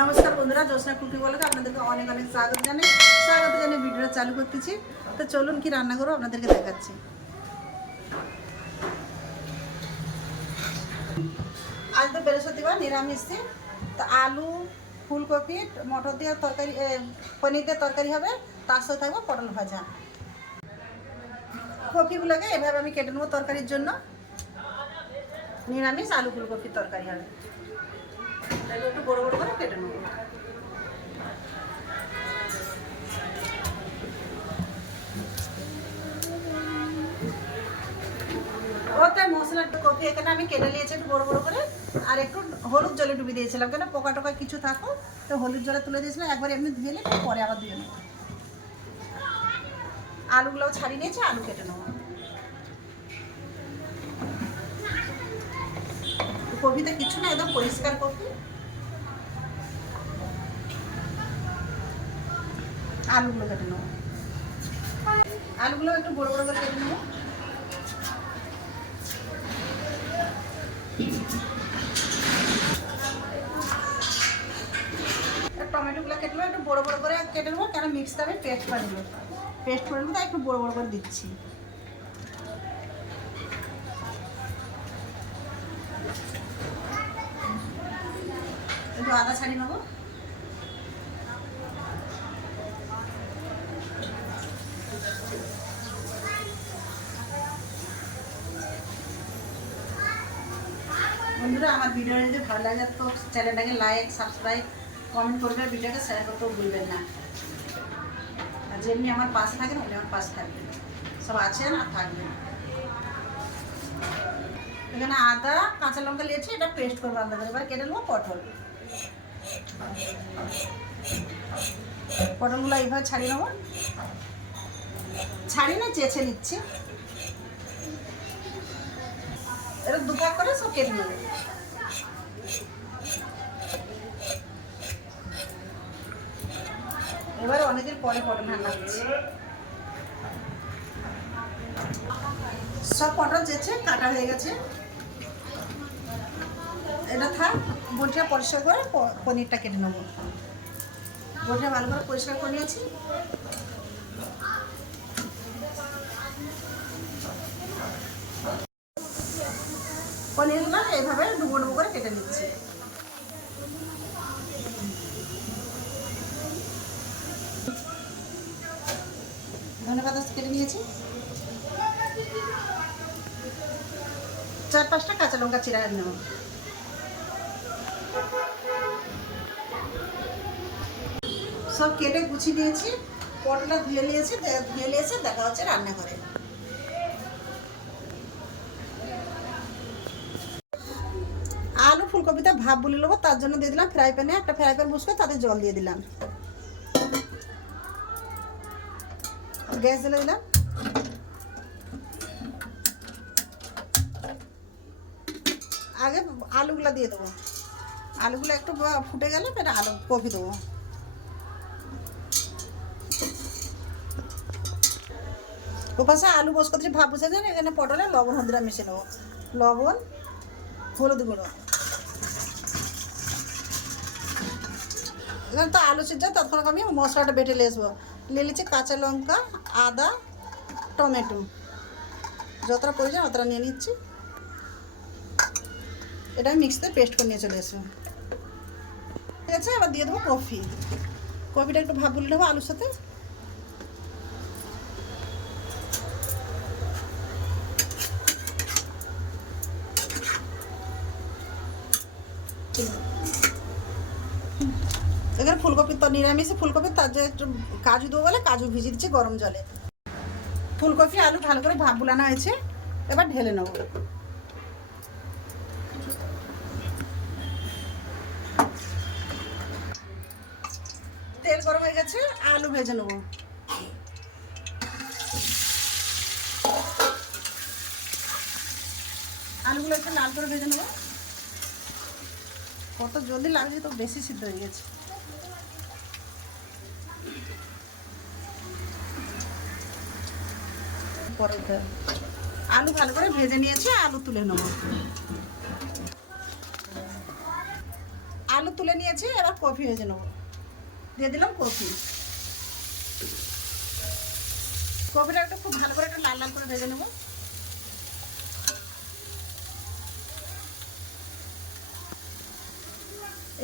নমস্কার বন্ধুরা জ্যোৎস্না কুকি বলে আপনাদেরকে অনেক অনেক স্বাগত জানাই। স্বাগত জানিয়ে ভিডিওটা চালু করতেছি। তো চলুন কি রান্না করব আপনাদেরকে দেখাচ্ছি। আজ তো বৃহস্পতিবার, নিরামিষ তো আলু, ফুলকপি, মটর দিয়ে তরকারি পনির দিয়ে তরকারি হবে। তার সাথে থাকবে পটল ভাজা। কপিগুলোকে এভাবে আমি কেটে নেব তরকারির জন্য। নিরামিষ আলু ফুলকপির তরকারি হবে। একটু বড় বড় করে কেটে নেব। কপি এখানে আমি কেটে নিয়েছি একটু বড় বড় করে, আর একটু হলুদ জলে ডুবিয়ে দিয়েছিলাম। কেন পোকা টোকা কিছু থাকো, তো হলুদ জলে তুলে দিয়েছিলাম, একবার এমনি পরে আবার আলুগুলোও ছাড়িয়ে আলু কেটে নেব। কপিতে কিছু না, একদম পরিষ্কার কপি। আলুগুলো কেটে নেব। আলুগুলো একটু বড় বড় করে কেটে নেব। টমেটোগুলো কেটে নেব, একটু বড় বড় করে কেটে নেব, কেন মিক্সটা আমি পেস্ট করে নেব। পেস্ট করে নেব, তাই একটু বড় বড় করে দিচ্ছি। একটু আদা ছাড়িয়ে নেব বন্ধুরা আমার ভিডিও যদি ভালো লাগে, তো চ্যানেলটাকে লাইক সাবস্ক্রাইব কমেন্ট করবে ভিডিওকে শেয়ার করতেও ভুলবেন না। আর যেমনি আমার পাশে থাকেন, উনি আমার পাশে থাকবেন। সব আছেন আর থাকবেন। এখানে আদা, কাঁচা লঙ্কা নিয়েছি এটা পেস্ট করব আলাদা করে এবার কেটে নেব পটল। পটলগুলো এইভাবে ছাড়িয়ে নেব। ছাড়ি না, চেঁচে নিচ্ছি। এটা দুপাক করে সব কেটে নেব। এবারে অনেকদিন পরে পটল রান্না করছি সব পটল যেছে কাটা হয়ে গেছে। এটা থাক বটিটা পরিষ্কার করে পনিরটা কেটে নেব। বটিটা ভালো করে পরিষ্কার করে নিয়েছি। পনিরগুলো এইভাবে ডুবো ডুবো করে কেটে নিচ্ছি ধনে নিয়েছি চার পাঁচটা কাঁচা লঙ্কা চিরা নেব। সব কেটে গুছিয়ে নিয়েছি পটলটা ধুয়ে নিয়েছি ধুয়ে নিয়েছি, দেখা হচ্ছে রান্না করে আলু, ফুলকপিতে ভাপ বলে নেব, তার জন্য দিয়ে দিলাম ফ্রাই প্যানে একটা ফ্রাই প্যান বসবে তাতে জল দিয়ে দিলাম। গ্যাস জ্বেলে দিলাম। আলুগুলো দিয়ে দেবো। আলুগুলো একটু ফুটে গেলে ফের আলু কপি দেবো। ওপাশে আলু বস করছি ভাব বসে যান এখানে পটলে লবণ, হলদিরা মিশে নেব। লবণ, হলুদ গুঁড়ো। এখানে তো আলু সিদ্ধ তখন আমি মশলাটা বেটে নিয়ে আসব। নিয়ে কাঁচা লঙ্কা, আদা, টমেটো। যতটা প্রয়োজন অতটা নিয়ে নিচ্ছি। এটা আমি মিক্সিতে পেস্ট করে নিয়ে চলে আসব ঠিক আছে? এবার দিয়ে দেবো কফি কফিটা একটু ভাব বলে নেব আলুর সাথে। এখানে ফুলকপি তো নিরামিষে ফুলকপি, তার যে একটু কাজু দেবো বলে কাজু ভিজিয়ে দিচ্ছি গরম জলে। ফুলকপি, আলু ভালো করে ভাপ বুলানো হয়েছে। এবার ঢেলে নেব। তেল গরম হয়ে গেছে, আলু ভেজে নেব। আলুগুলো একটু লাল করে ভেজে নেব। কত জলদি লাগছে তো বেশি সিদ্ধ হয়ে গেছে। আলু ভালো করে ভেজে নিয়েছি, আলু তুলে নেব। আলু তুলে নিয়েছি, এবার কফি ভেজে নেব। দিয়ে দিলাম কফি। কফিটা একটা খুব ভালো করে একটা লাল লাল করে ভেজে নেব।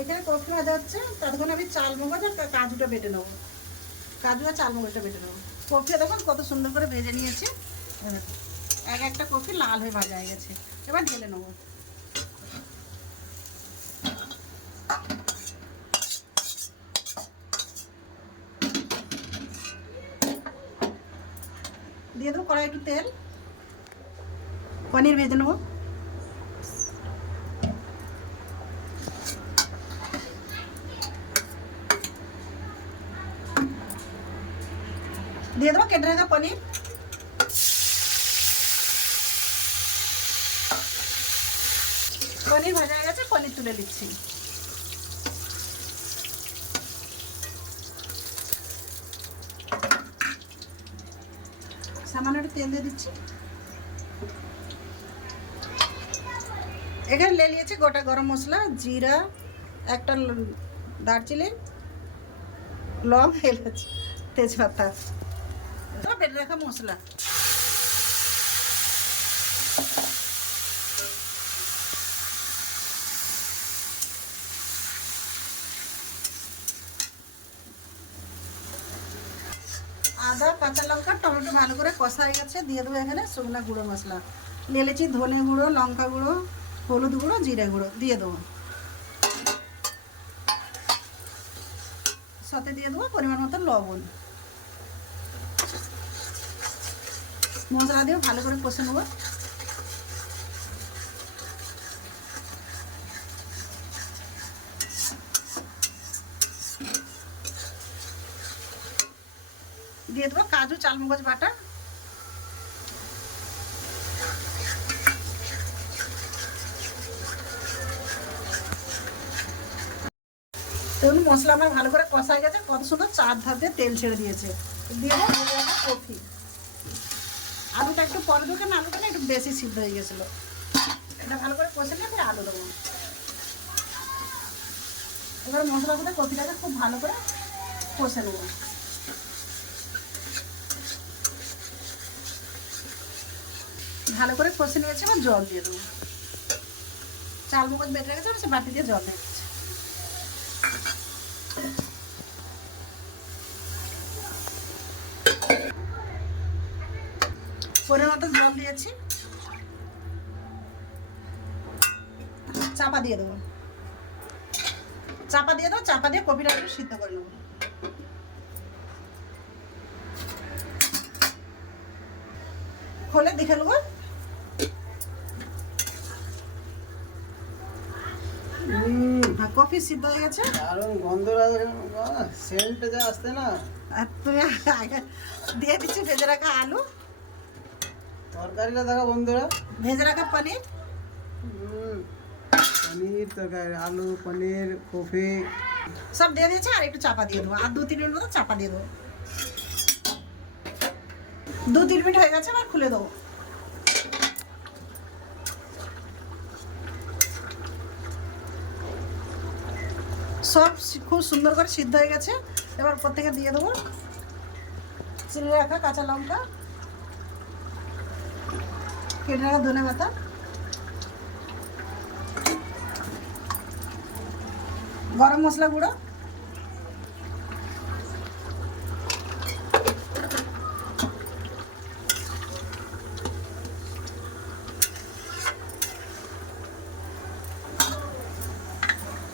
এখানে কফি ভাজা হচ্ছে, ততক্ষণ আমি চাল মগজ আর কাজুটা বেটে নেব। কাজু আর চাল মগজটা বেটে নেব। কফি দেখুন কত সুন্দর করে ভেজে নিয়েছি। এক একটা কফি লাল হয়ে ভাজা হয়ে গেছে। এবার ঢেলে নেব দিয়ে দেবো কড়াই একটু তেল পনির ভেজে নেব দিয়ে দেবো কেটে রাখা পনির পনির ভাজা হয়ে গেছে পনির তুলে দিচ্ছি সামান্য একটু তেল দিয়ে দিচ্ছি এখানে লে নিয়েছি গোটা গরম মশলা, জিরা, একটা ল- দারচিনি, লং এলাচ, তেজপাতা। তো বেটে রাখা মশলা। আদা, কাঁচা লঙ্কা, টমেটো ভালো করে কষা হয়ে গেছে, দিয়ে দেবো এখানে শুকনো গুঁড়ো মশলা। লেলেছি ধনে গুঁড়ো, লঙ্কা গুঁড়ো হলুদ গুঁড়ো, জিরে গুঁড়ো, দিয়ে দেবো। সাথে দিয়ে দেবো পরিমাণ মতো লবণ। মশলা দিয়ে ভালো করে কষে নেব। দিয়ে দেবো কাজু চালমগজ বাটা দেখুন মশলা আমার ভালো করে কষাই গেছে, কত সুন্দর চার ধার দিয়ে তেল ছেড়ে দিয়েছে। দিয়ে কফি। আলুটা একটু পরে দেবো না আলুটা না একটু বেশি সিদ্ধ হয়ে গেছিল। এটা ভালো করে কষে নিয়ে ফের আলু দেবো। এবার মশলাগুলো কফিটাকে খুব ভালো করে কষে নেব। ভালো করে কষে নিয়েছে, এবার জল দিয়ে দেবো। চাল মগজ বেটে গেছে সে বাটি দিয়ে জল দিয়ে পরিমাণ মতো জল দিয়েছি। চাপা দিয়ে দেবো। চাপা দিয়ে দাও চাপা দিয়ে কপিটা একটু সিদ্ধ করে নেব। খোলে দেখে নেব। হ্যাঁ, কফি সিদ্ধ হয়ে গেছে। দারুণ গন্ধ সেন্টটা যা আসতে না। আর তুমি দিয়ে দিচ্ছি ভেজে রাখা আলু। তরকারিটা দেখো বন্ধুরা। ভেজে রাখা পনির? পনির তরকারি আলু পনির কফি সব দিয়ে দিয়েছি আর একটু চাপা দিয়ে দেবো। আর দু তিন মিনিট মতো চাপা দিয়ে দেবো। দু তিন মিনিট হয়ে গেছে আবার খুলে দেবো। সব খুব সুন্দর করে সিদ্ধ হয়ে গেছে। এবার প্রত্যেকে দিয়ে দেবো। চিনি রাখা কাঁচা লঙ্কা। কেটে রাখা ধনে পাতা। গরম মশলা গুঁড়ো।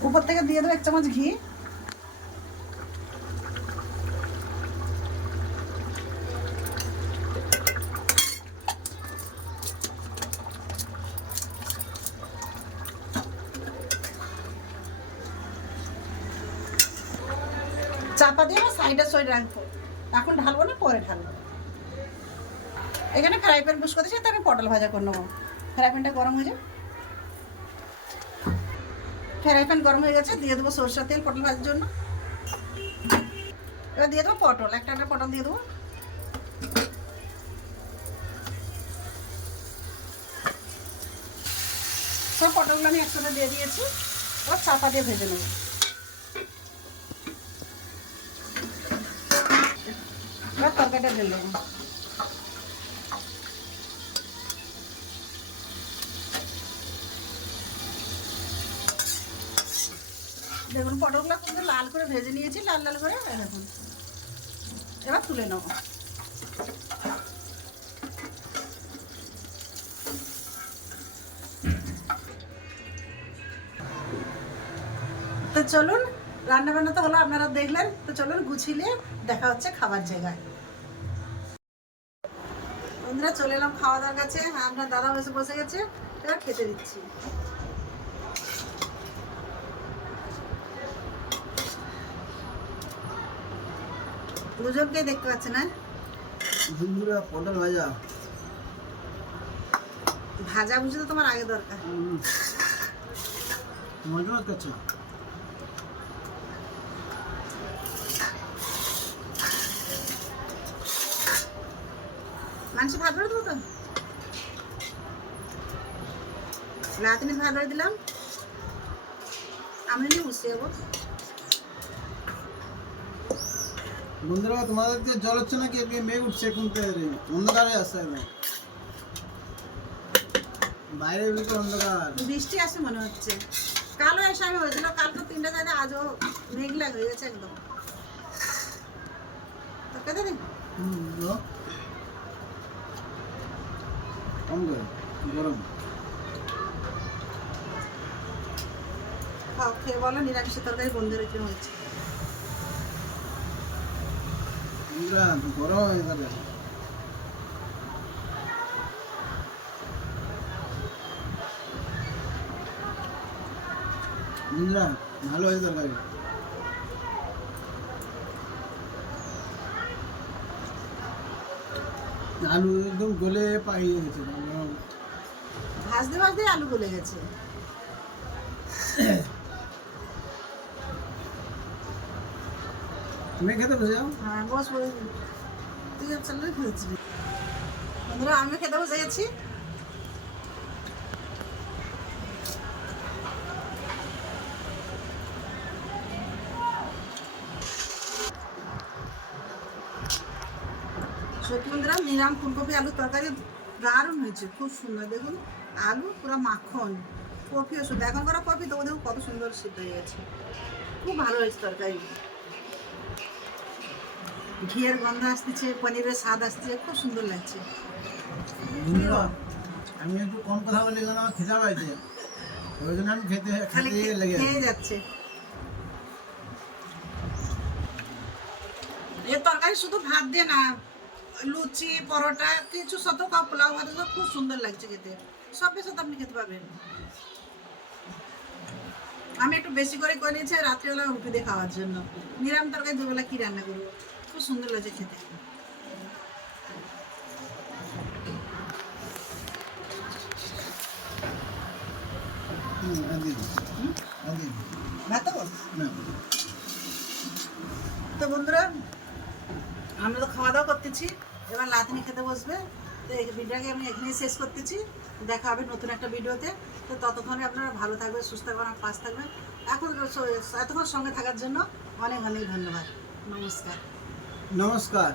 উপর থেকে দিয়ে দেবো এক চামচ ঘি। চাপা দিয়ে সাইডে সই রাখব। এখন ঢালবো না, পরে ঢালবো। এখানে ফ্রাই প্যান বুস করেছি তো আমি পটল ভাজা করে নেব। ফ্রাই প্যানটা গরম হয়ে যাবে ফ্রাই প্যান গরম হয়ে গেছে, দিয়ে দেবো সরষের তেল পটল ভাজার জন্য। এবার দিয়ে দেবো পটল, একটা একটা পটল দিয়ে দেবো। সব পটলগুলো আমি একসাথে দিয়ে দিয়েছি, এবার চাপা দিয়ে ভেজে নেব। এবার তরকারিটা ঢেলে দেবো। দেখুন, পটলগুলো কিন্তু লাল করে ভেজে নিয়েছি, লাল লাল করে দেখুন। এবার তুলে নেব। তো চলুন রান্না বান্না তো হলো, আপনারা দেখলেন। তো চলুন, গুছিয়ে দেখা হচ্ছে খাবার জায়গায়। বন্ধুরা চলে এলাম খাওয়া দাওয়ার কাছে। হ্যাঁ আপনার দাদা বসে বসে গেছে এবার খেতে দিচ্ছি। দুজনকে দেখতে পাচ্ছে না বন্ধুরা পটল ভাজা। ভাজা বুঝে তো তোমার আগে দরকার। মজা করছে মানুষ ভাত বেড়ে দেবো তো? লাতিনি ভাত বেড়ে দিলাম। আমি নিয়ে বসে যাব। বন্ধুরা তোমাদের দিয়ে জল হচ্ছে নাকি এদিকে মেঘ উঠছে কোনতে অন্ধকারে আসছে একদম বাইরে বিলকুল অন্ধকার। বৃষ্টি আসে মনে হচ্ছে। কালো এসে আমি হয়েছিল কালকে তিনটা জায়গা আজও মেঘলা হয়ে গেছে একদম। তোকে দিদি হুম, বলো। কম করে গরম। খাও খেয়ে বলো নিরামিষের তরকারি বন্ধুর কি হয়েছে। গরম হয়ে যাবে। ভালো হয়েছে তরকারি আলু একদম গলে পাইয়ে গেছে ভাজতে ভাজতে আলু গলে গেছে। তুমি খেতে বসে যাও। হ্যাঁ বস বস। তুই চলে খেয়েছিলি বন্ধুরা আমি খেতে বসে গেছি। সত্যি বন্ধুরা নিরাম ফুলকপি আলু তরকারি দারুণ হয়েছে খুব সুন্দর। দেখুন আলু পুরো মাখন কপিও শুদ্ধ এখন করা কপি তো দেখুন কত সুন্দর সিদ্ধ হয়ে গেছে। খুব ভালো হয়েছে তরকারি। ঘিয়ের গন্ধ আসতেছে পনিরের স্বাদ আসছে খুব সুন্দর লাগছে। আমি একটু কম কথা বলে আমার খেতে পাইছে। ওই জন্য আমি খেতে খেতে লেগে যাচ্ছে। এর তরকারি শুধু ভাত দিয়ে না লুচি পরোটা কিছু শত কাপ পোলাও ভাত এগুলো খুব সুন্দর লাগছে খেতে। সবের সাথে আপনি খেতে পাবেন। আমি একটু বেশি করে করে নিয়েছি রাত্রিবেলা রুটি দিয়ে খাওয়ার জন্য। নিরাম তরকারি দুবেলা কি রান্না করব? খুব সুন্দর লাগছে খেতে। ভাত তো বন্ধুরা আমরা তো খাওয়া দাওয়া করতেছি। এবার লাতনি খেতে বসবে। তো এই ভিডিওটাকে আমি এখানেই শেষ করতেছি। দেখা হবে নতুন একটা ভিডিওতে। তো ততক্ষণে আপনারা ভালো থাকবেন, সুস্থ থাকবেন আর পাশ থাকবেন। এখন এতক্ষণ সঙ্গে থাকার জন্য অনেক অনেক ধন্যবাদ। নমস্কার। নমস্কার।